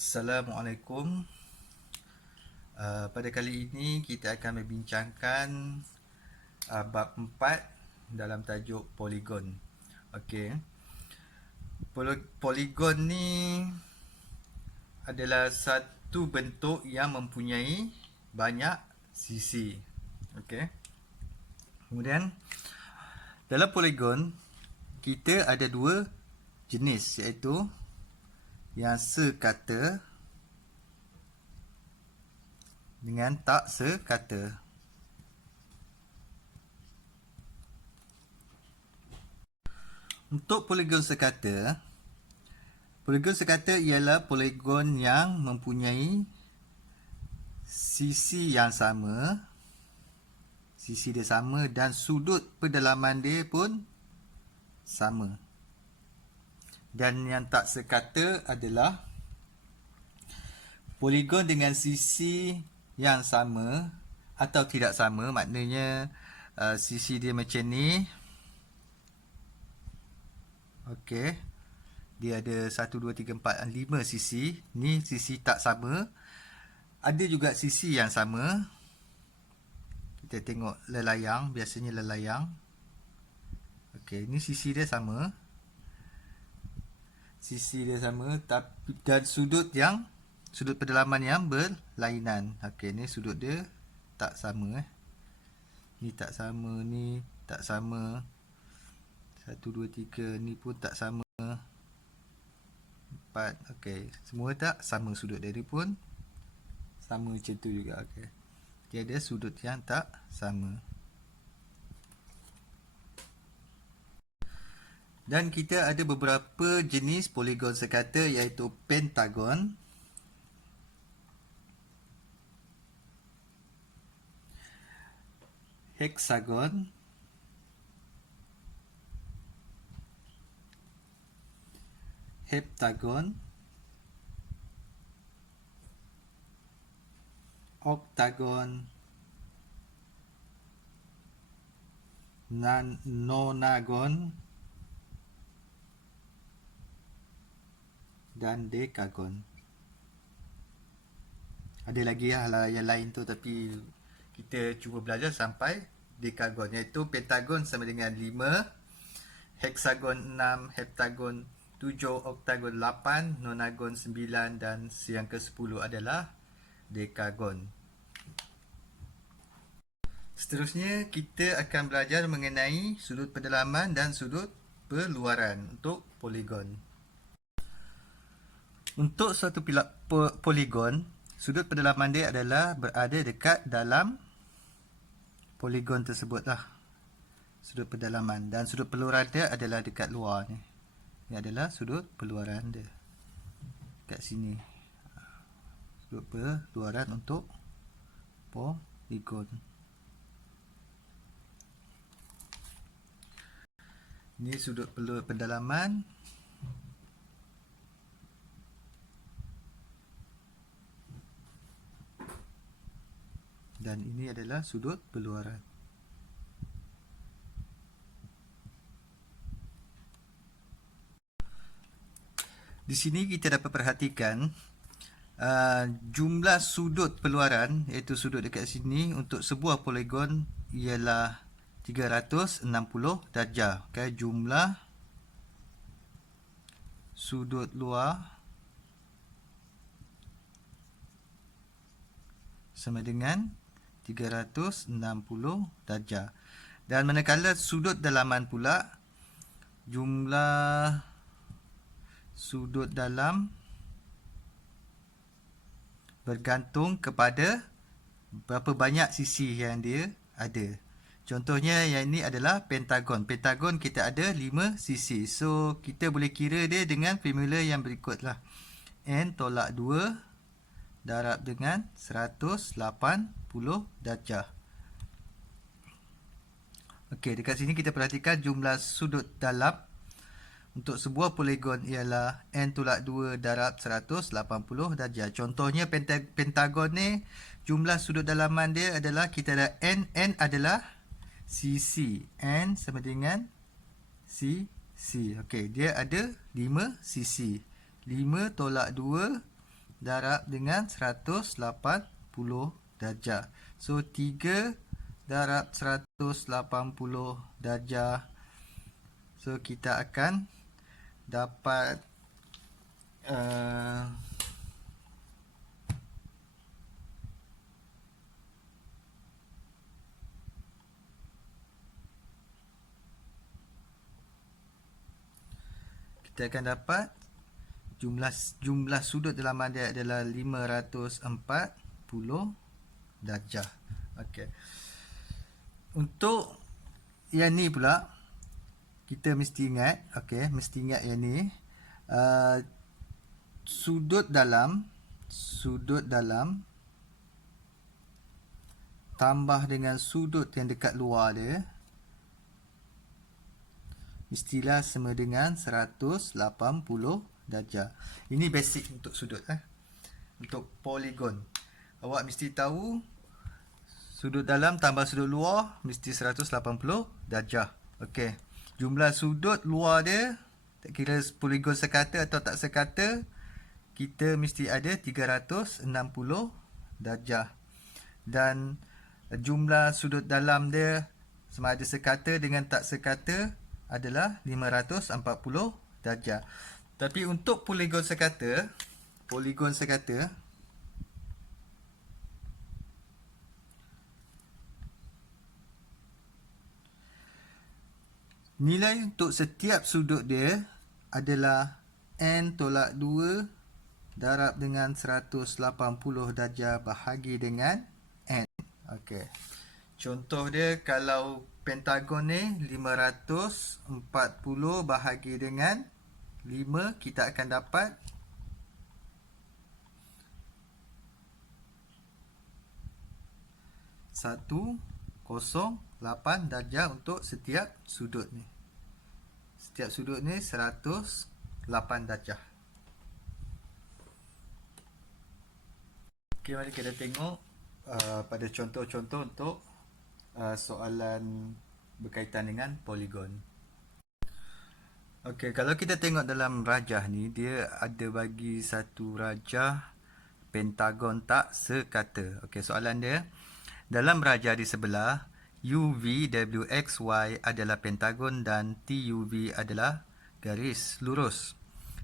Assalamualaikum. Pada kali ini kita akan membincangkan bab 4 dalam tajuk poligon. Okey. Poligon ni adalah satu bentuk yang mempunyai banyak sisi. Okey. Kemudian dalam poligon kita ada dua jenis, iaitu yang sekata dengan tak sekata. Untuk poligon sekata ialah poligon yang mempunyai sisi yang sama, sisi dia sama dan sudut pendalaman dia pun sama. Dan yang tak sekata adalah poligon dengan sisi yang sama atau tidak sama, maknanya sisi dia macam ni. Okey. Dia ada 1, 2, 3, 4, 5 sisi. Ni sisi tak sama. Ada juga sisi yang sama. Kita tengok lelayang, biasanya lelayang. Okey, ni sisi dia sama. Sisi dia sama tapi dan sudut pendalaman yang berlainan. Okey, ni sudut dia tak sama. Ni tak sama, ni tak sama. 1, 2, 3, ni pun tak sama. 4, okey. Semua tak sama sudut dia, pun sama macam tu juga. Okey. Dia ada sudut yang tak sama. Dan kita ada beberapa jenis poligon sekata, iaitu pentagon, heksagon, heptagon, oktagon, nonagon dan dekagon. Ada lagi yang lain tu, tapi kita cuba belajar sampai dekagon, iaitu pentagon sama dengan 5, heksagon 6, heptagon 7, oktagon 8, nonagon 9 dan yang ke-10 adalah dekagon. Seterusnya kita akan belajar mengenai sudut pendalaman dan sudut perluaran untuk poligon. Untuk suatu poligon, sudut pendalaman dia adalah berada dekat dalam poligon tersebut lah. Sudut pendalaman, dan sudut perluaran dia adalah dekat luar ni. Ini adalah sudut perluaran dia. Kat sini. Sudut perluaran untuk poligon. Ini sudut pendalaman. Dan ini adalah sudut perluaran. Di sini kita dapat perhatikan jumlah sudut perluaran, iaitu sudut dekat sini untuk sebuah poligon ialah 360 darjah. Okay, jumlah sudut luar sama dengan 360 darjah. Dan manakala sudut dalaman pula, jumlah sudut dalam bergantung kepada berapa banyak sisi yang dia ada. Contohnya yang ini adalah pentagon. Pentagon kita ada 5 sisi. So kita boleh kira dia dengan formula yang berikutlah. N tolak 2 darab dengan 180 darjah. Okey, dekat sini kita perhatikan jumlah sudut dalam untuk sebuah poligon ialah N tolak 2 darab 180 darjah. Contohnya pentagon ni, jumlah sudut dalaman dia adalah, kita ada N adalah sisi. N sama dengan sisi. Okey, dia ada 5 sisi. 5 tolak 2 darab dengan 180 darjah. So 3 darab 180 darjah. So kita akan dapat kita akan dapat jumlah sudut dalaman dia adalah 540 darjah. Okey. Untuk yang ni pula kita mesti ingat, okey, mesti ingat yang ni sudut dalam tambah dengan sudut yang dekat luar dia mestilah sama dengan 180 darjah. Ini basic untuk sudut untuk poligon. Awak mesti tahu sudut dalam tambah sudut luar mesti 180 darjah. Okey. Jumlah sudut luar dia, tak kira poligon sekata atau tak sekata, kita mesti ada 360 darjah. Dan jumlah sudut dalam dia sama ada sekata dengan tak sekata adalah 540 darjah. Tapi untuk poligon sekata, nilai untuk setiap sudut dia adalah n tolak 2 darab dengan 180 darjah bahagi dengan n. Okey. Contoh dia kalau pentagon ni 540 bahagi dengan 5, kita akan dapat 108 darjah untuk setiap sudut ni. Setiap sudut ni 108 darjah. Okey, mari kita tengok pada contoh-contoh untuk soalan berkaitan dengan poligon. Okey, kalau kita tengok dalam rajah ni, dia ada bagi satu rajah pentagon tak sekata. Okey, soalan dia, dalam rajah di sebelah, UVWXY adalah pentagon dan TUV adalah garis lurus.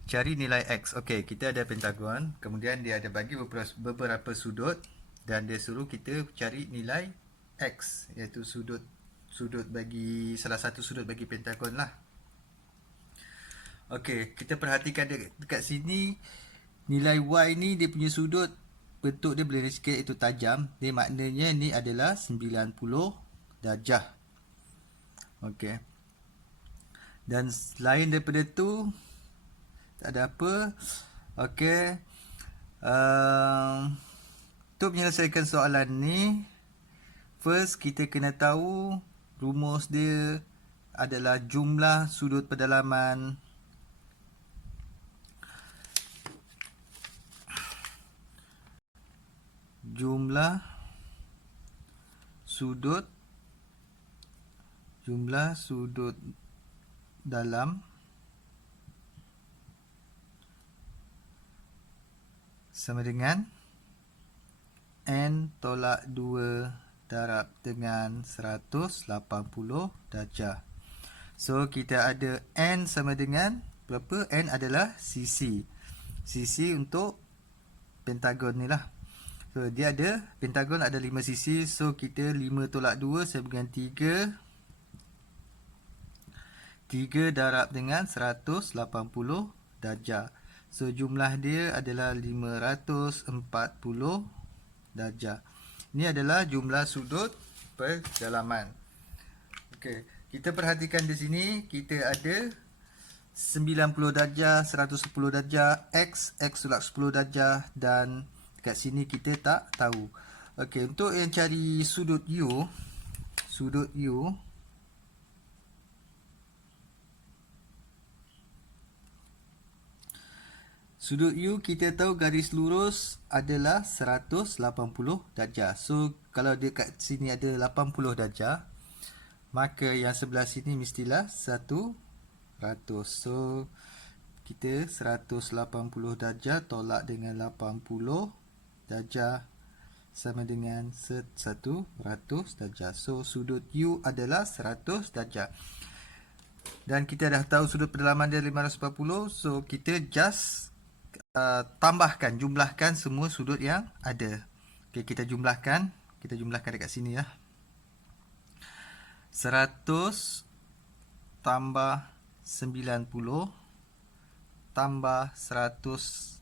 Cari nilai X. Okey, kita ada pentagon, kemudian dia ada bagi beberapa sudut dan dia suruh kita cari nilai X, iaitu sudut bagi salah satu sudut bagi pentagon lah. Okey, kita perhatikan dekat sini nilai Y ni dia punya sudut bentuk dia boleh sikit itu tajam. Dia maknanya ni adalah 90 darjah. Okey. Dan selain daripada tu tak ada apa. Okey. Untuk menyelesaikan soalan ni, first kita kena tahu rumus dia adalah jumlah sudut pedalaman jumlah sudut dalam sama dengan n tolak 2 darab dengan 180 darjah. So kita ada n sama dengan berapa? N adalah sisi. Sisi untuk pentagon ni lah. So dia ada, pentagon ada 5 sisi. So kita 5 tolak 2 sama dengan 3. 3 darab dengan 180 darjah. So jumlah dia adalah 540 darjah. Ini adalah jumlah sudut pedalaman. Okey, kita perhatikan di sini kita ada 90 darjah, 110 darjah, X tolak 10 darjah dan kat sini kita tak tahu. Okey, untuk yang cari sudut U, sudut U kita tahu garis lurus adalah 180 darjah. So kalau dia kat sini ada 80 darjah, maka yang sebelah sini mestilah 100. So kita 180 darjah tolak dengan 80 darjah sama dengan 100 darjah. So, sudut U adalah 100 darjah. Dan kita dah tahu sudut pendalaman dia 540. So, kita just tambahkan, jumlahkan semua sudut yang ada. Okay, kita jumlahkan. Kita jumlahkan dekat sini ya. 100 tambah 90 tambah 110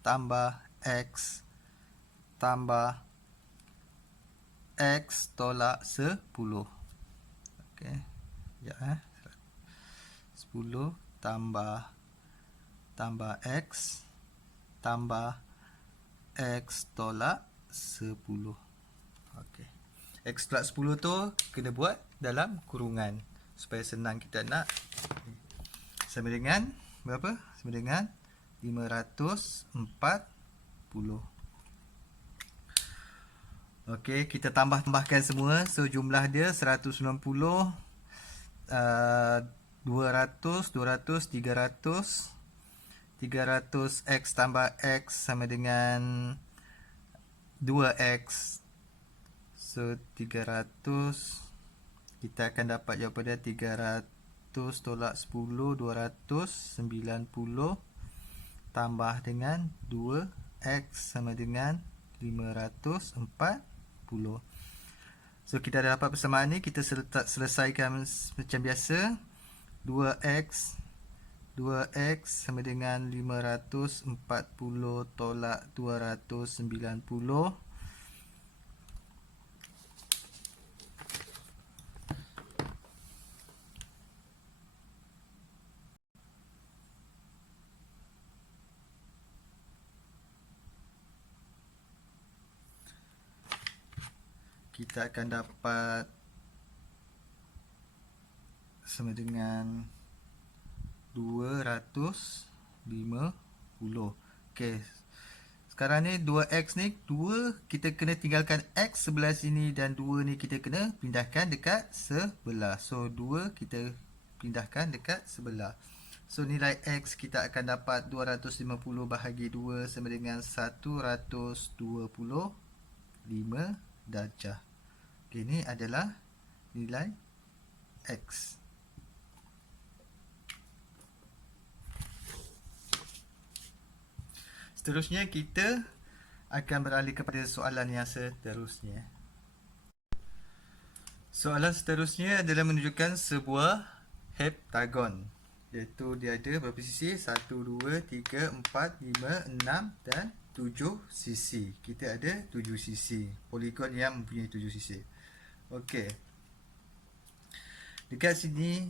tambah X tambah X tolak 10. Okey. Ya, 10 tambah X tambah X tolak 10. Okey. X tolak 10 tu kena buat dalam kurungan supaya senang kita nak. Sama dengan berapa? Sama dengan 540. Okey, kita tambahkan semua. So, jumlah dia 190, 200, 300. 300 X tambah X sama dengan 2X. So, 300. Kita akan dapat jawapan dia 300 tolak 10, 290 tambah dengan 2X sama dengan 540. So, kita dah dapat persamaan ni. Kita selesaikan macam biasa. 2X sama dengan 540 tolak 290. Kita akan dapat sama dengan 250. Okey. Sekarang ni 2X ni 2 kita kena tinggalkan X sebelah sini dan 2 ni kita kena pindahkan dekat sebelah. So 2 kita pindahkan dekat sebelah. So nilai X kita akan dapat 250 bahagi 2 sama dengan 125 darjah. Okay, ini adalah nilai X. Seterusnya kita akan beralih kepada soalan yang seterusnya. Soalan seterusnya adalah menunjukkan sebuah heptagon. Iaitu dia ada berapa sisi? 1, 2, 3, 4, 5, 6 dan 7 sisi. Kita ada 7 sisi. Poligon yang mempunyai 7 sisi. Okey. Dekat sini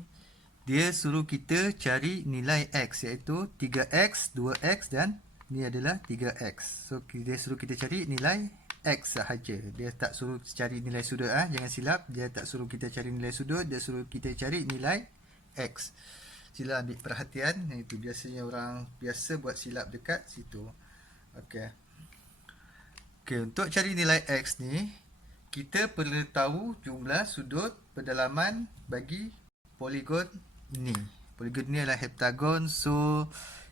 dia suruh kita cari nilai X, iaitu 3X, 2X dan ni adalah 3X. So dia suruh kita cari nilai X sahaja. Dia tak suruh cari nilai sudut. Jangan silap, dia tak suruh kita cari nilai sudut, dia suruh kita cari nilai X. Sila ambil perhatian. Itu biasanya orang biasa buat silap dekat situ. Okey. Okey, untuk cari nilai X ni, kita perlu tahu jumlah sudut pendalaman bagi poligon ini. Poligon ni adalah heptagon. So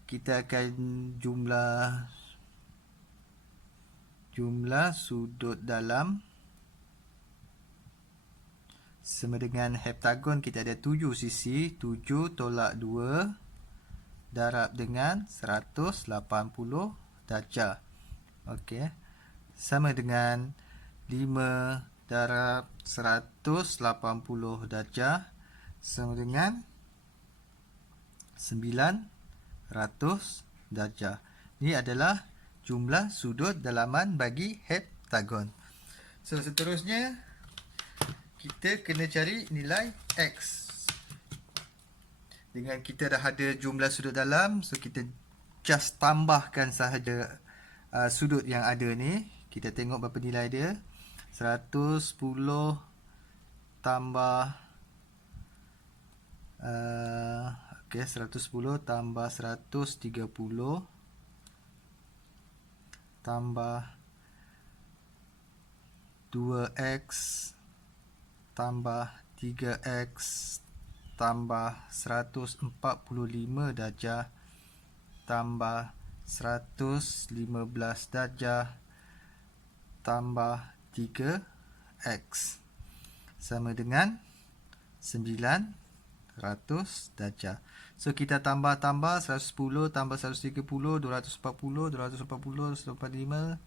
kita akan jumlah sudut dalam sama dengan heptagon. Kita ada 7 sisi. 7 tolak 2 darab dengan 180 darjah. Okey. Sama dengan 5 darab 180 darjah sama dengan 900 darjah. Ini adalah jumlah sudut dalaman bagi heptagon. So, seterusnya kita kena cari nilai X. Dengan kita dah ada jumlah sudut dalam, so kita just tambahkan sahaja sudut yang ada ni. Kita tengok berapa nilai dia. 110 tambah 110 tambah 130 tambah 2X tambah 3X tambah 145 darjah tambah 115 darjah tambah 3x sama dengan 900 darjah. So kita tambah-tambah 110 tambah 130 240 240 145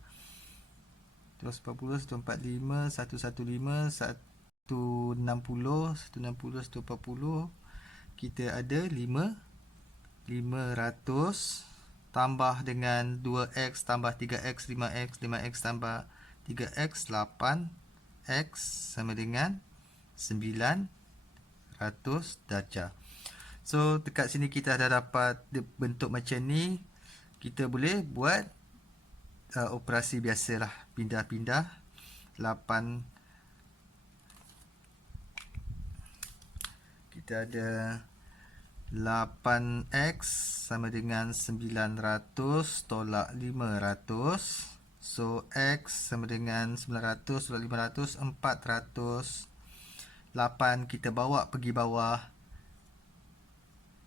140 145 115 160 160 140 kita ada 500 tambah dengan 2x tambah 3x 5x 5x tambah 3x 8x sama dengan 900 darjah. So dekat sini kita dah dapat bentuk macam ni. Kita boleh buat operasi biasalah, pindah-pindah 8. Kita ada 8x sama dengan 900 tolak 500. So x sama dengan 900 tolak 500 400. 8 kita bawa pergi bawah.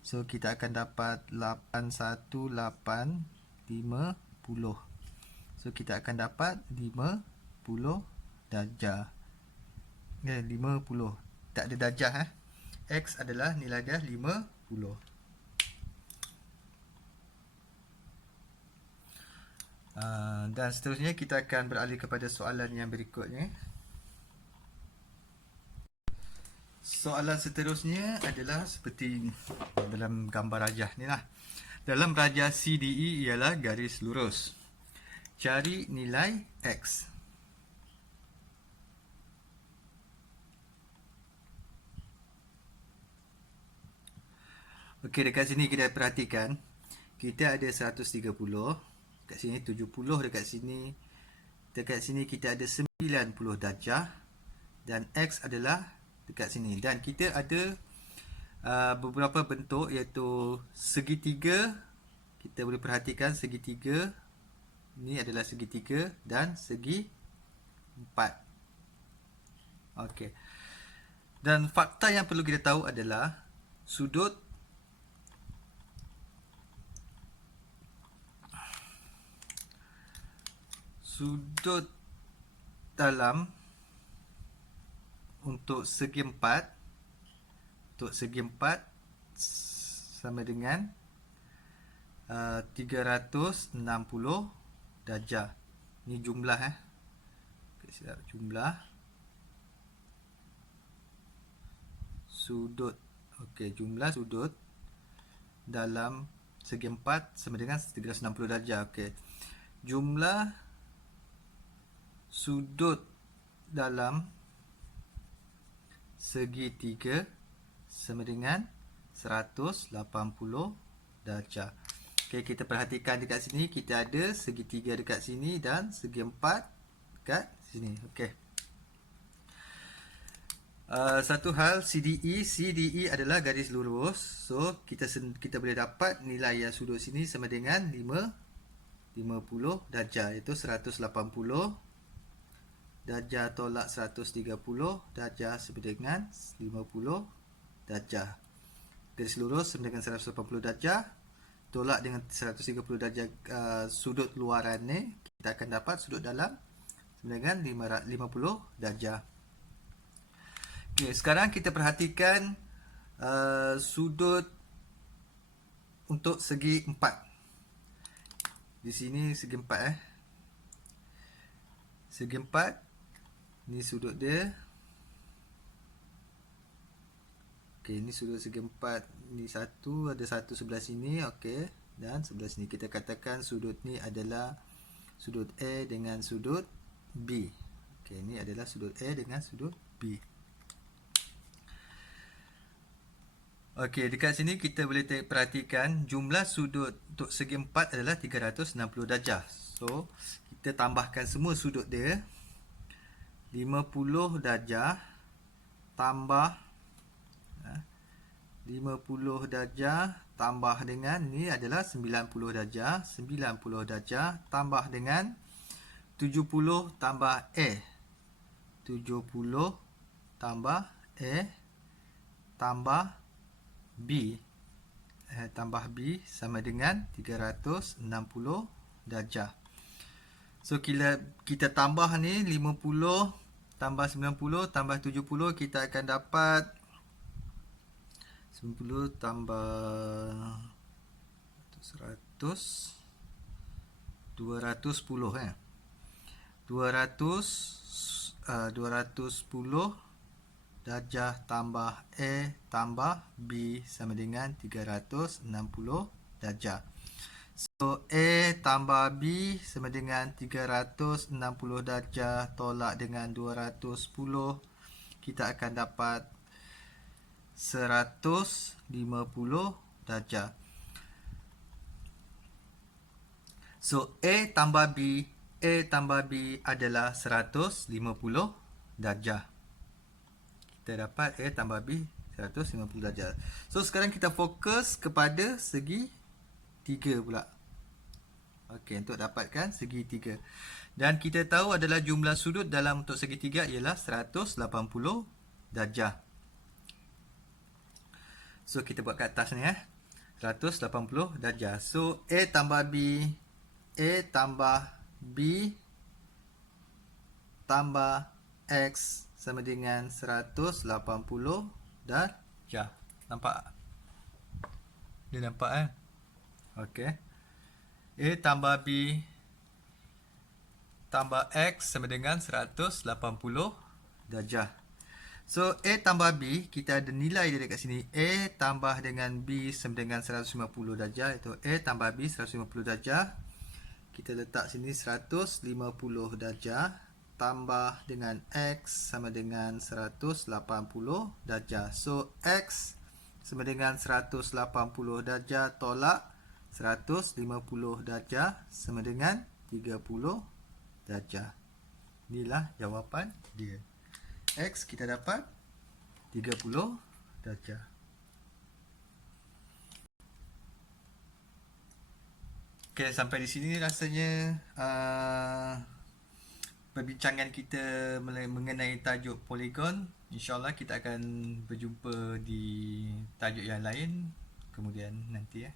So kita akan dapat 81850. So kita akan dapat 50 darjah. 50. Tak ada darjah X adalah nilai dia 50. Dan seterusnya kita akan beralih kepada soalan yang berikutnya. Soalan seterusnya adalah seperti dalam gambar rajah ni lah. Dalam rajah CDE ialah garis lurus. Cari nilai X. Okey, dekat sini kita perhatikan. Kita ada 130. Dekat sini 70. Dekat sini kita ada 90 darjah. Dan X adalah dekat sini. Dan kita ada beberapa bentuk iaitu segitiga. Kita boleh perhatikan segitiga. Ini adalah segitiga dan segi empat. Okey. Dan fakta yang perlu kita tahu adalah sudut dalam untuk segi empat sama dengan 360 darjah. Ini jumlah jumlah sudut. Okey, jumlah sudut dalam segi empat sama dengan 360 darjah. Okey. Jumlah sudut dalam segi tiga sama dengan 180 darjah. Okey, kita perhatikan dekat sini kita ada segitiga dekat sini dan segi empat dekat sini. Okey. Satu hal CDE adalah garis lurus. So kita boleh dapat nilai yang sudut sini sama dengan 50 darjah, iaitu 180 darjah tolak 130 darjah sama dengan 50 darjah. Garis lurus sama dengan 180 darjah tolak dengan 130 darjah sudut luaran ni, kita akan dapat sudut dalam sama dengan 50 darjah. Okey, sekarang kita perhatikan sudut untuk segi empat. Di sini segi empat Segi empat. Ni sudut dia. Okey, ni sudut segi empat. Ni satu, ada satu sebelah sini. Okey, dan sebelah sini kita katakan sudut ni adalah sudut A dengan sudut B. Okey, ni adalah sudut A dengan sudut B. Okey, dekat sini kita boleh perhatikan jumlah sudut untuk segi empat adalah 360 darjah. So, kita tambahkan semua sudut dia. 50 darjah tambah 50 darjah tambah dengan ni adalah 90 darjah. 90 darjah tambah dengan 70 tambah A. 70 tambah A tambah B tambah B sama dengan 360 darjah. So kita tambah ni 50 tambah 90 tambah 70, kita akan dapat 90 tambah 100 210 kan. 210 darjah tambah A tambah B sama dengan 360 darjah. So A tambah B sama dengan 360 darjah tolak dengan 210, kita akan dapat 150 darjah. So A tambah B adalah 150 darjah. Kita dapat A tambah B 150 darjah. So sekarang kita fokus kepada segi 3 pula. Okey, untuk dapatkan segi 3. Dan kita tahu adalah jumlah sudut dalam untuk segi 3 ialah 180 darjah. So kita buat kat atas ni 180 darjah. So A tambah B tambah X sama dengan 180 darjah. Nampak? Dia nampak Okey. A tambah B tambah X sama dengan 180 darjah. So A tambah B, kita ada nilai dia dekat sini. A tambah dengan B sama dengan 150 darjah. Itu A tambah B 150 darjah. Kita letak sini 150 darjah tambah dengan X sama dengan 180 darjah. So X sama dengan 180 darjah tolak 150 darjah sama dengan 30 darjah. Inilah jawapan dia. X kita dapat 30 darjah. Okay, sampai di sini rasanya perbincangan kita mengenai tajuk poligon. InsyaAllah kita akan berjumpa di tajuk yang lain kemudian nanti